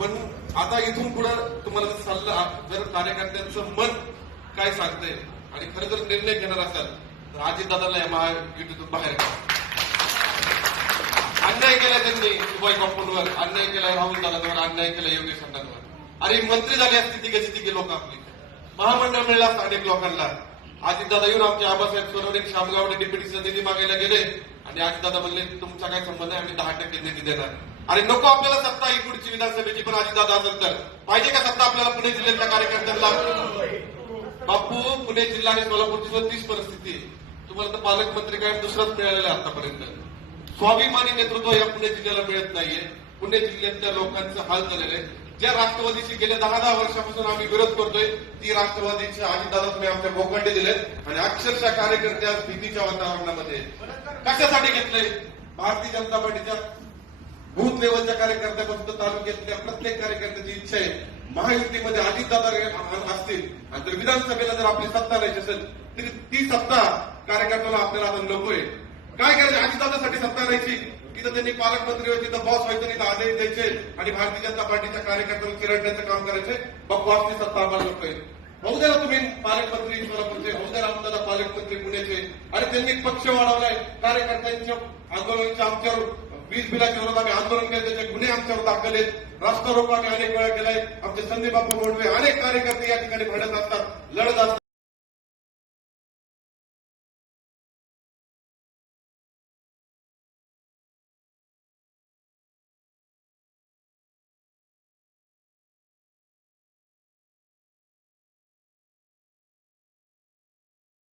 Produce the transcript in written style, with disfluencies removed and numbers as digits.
पण आता इथून पुढे तुम्हाला सल्ला, जर कार्यकर्त्यांचं मन काय सांगतंय आणि खरं जर निर्णय घेणार असाल तर अजितदादांना या महायुतीतून बाहेर काढा. अन्याय केला त्यांनी सुभाष बापूंवर, अन्याय केला राहुल दादांवर, अन्याय केला योगेश अण्णांवर. अरे मंत्री झाली असती तिघे लोक आपली, महामंडळ मिळलं असतं अनेक लोकांना. अजितदादा येऊन आमचे आबासाहेब सोनवणे शामगावडे डिप्युटीचा निधी मागायला गेले आणि अजितदादा म्हणले तुमचा काय संबंध आहे, आम्ही 10% निधी देणार. अरे नको आपल्याला सत्ता ही पुढची विधानसभेची, पण अजितदादा असेल तर पाहिजे का सत्ता आपल्याला पुणे जिल्ह्यातल्या कार्यकर्त्यांना? बापू, पुणे जिल्हा आणि सोलापूरची तीच परिस्थिती आहे. तुम्हाला तर पालकमंत्री काय दुसराच मिळालेला आहे आतापर्यंत. स्वाभिमानी नेतृत्व या पुणे जिल्ह्याला मिळत नाहीये. पुणे जिल्ह्यातल्या लोकांचं हाल झालेलं आहे. ज्या राष्ट्रवादीशी गेल्या 10 वर्षापासून आम्ही विरोध करतोय ती राष्ट्रवादीचे अजितदादा तुम्ही आमच्या भोकांडे दिलेत आणि अक्षरशः कार्यकर्ते आज भीतीच्या वातावरणामध्ये. कशासाठी घेतलंय? भारतीय जनता पार्टीच्या बूथ लेवलच्या कार्यकर्त्यापासून तालुक्यातल्या प्रत्येक कार्यकर्त्याची इच्छा आहे महायुतीमध्ये अजितदादा असतील आणि जर विधानसभेला जर आपली सत्ता राहायची असेल तरी ती सत्ता कार्यकर्त्याला आपल्याला आता नकोय. काय करायचं? अजितदादासाठी सत्ता राहायची, तिथं त्यांनी पालकमंत्री व्हायचे, तिथं बॉस व्हायचं, तिथं आदेश द्यायचे आणि भारतीय जनता पार्टीच्या कार्यकर्त्यांना चिरडण्याचं काम करायचे. बॉसची सत्ता आम्हाला नकोय. होऊ द्या तुम्ही पालकमंत्री सोलापूरचे, होऊ द्या रामदादा पालकमंत्री पुण्याचे. आणि त्यांनी पक्ष वाढवलाय. कार्यकर्त्यांच्या आंदोलनाच्या आमच्यावर वीज बिलाच्या विरोधात आम्ही आंदोलन केले, त्याचे गुन्हे आमच्यावर दाखल आहेत. रस्ता रोको आम्ही अनेक वेळा केलाय. आमचे संदीप बापू मोडवे अनेक कार्यकर्ते या ठिकाणी भांडत असतात, लढत असतात.